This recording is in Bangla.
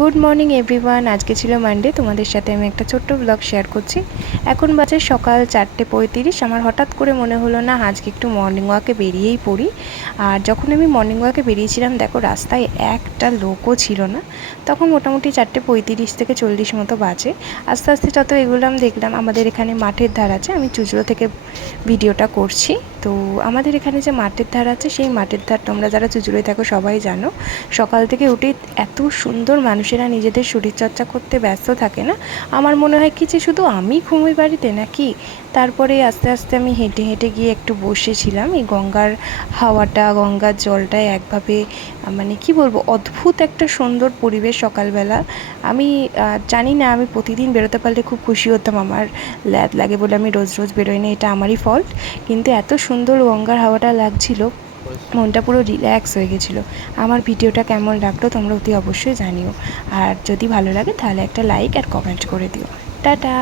Good morning everyone. আজকে ছিল মানডে, তোমাদের সাথে আমি একটা ছোট্ট ব্লগ শেয়ার করছি। এখন বাজে সকাল 4:35। আমার হঠাৎ করে মনে হলো না আজকে একটু মর্নিং ওয়াকে বেরিয়েই পড়ি। আর যখন আমি মর্নিং ওয়াকে বেরিয়েছিলাম, দেখো রাস্তায় একটা লোকও ছিল না। তখন মোটামুটি 4:35 থেকে 40 মতো বাজে। আস্তে আস্তে যত এগুলাম দেখলাম আমাদের এখানে মাঠের ধার আছে। আমি চুঁচুড়ো থেকে ভিডিওটা করছি। তো আমাদের এখানে যে মাঠের ধার আছে, সেই মাঠের ধার তোমরা যারা চুঁচুড়োয় থাকো সবাই জানো। সকাল থেকে উঠেই এত সুন্দর মানুষেরা নিজেদের শরীরচর্চা করতে ব্যস্ত থাকে না। আমার মনে হয় কি যে শুধু আমি ঘুমোই বাড়িতে নাকি। তারপরে আস্তে আস্তে আমি হেঁটে হেঁটে গিয়ে একটু বসেছিলাম। এই গঙ্গার হাওয়াটা, গঙ্গার জলটায় একভাবে মানে কি বলবো, অদ্ভুত একটা সুন্দর পরিবেশ সকালবেলা। আমি জানি না, আমি প্রতিদিন বেরোতে পারলে খুব খুশি হতাম। আমার ল্যাদ লাগে বলে আমি রোজ রোজ বেরোই না, এটা আমারই ফল্ট। কিন্তু এত সুন্দর গঙ্গার হাওয়াটা লাগছিল, মনটা পুরো রিল্যাক্স হয়ে গেছিলো। আমার ভিডিওটা কেমন লাগলো তোমরা অতি অবশ্যই জানিও। আর যদি ভালো লাগে তাহলে একটা লাইক আর কমেন্ট করে দিও। টাটা।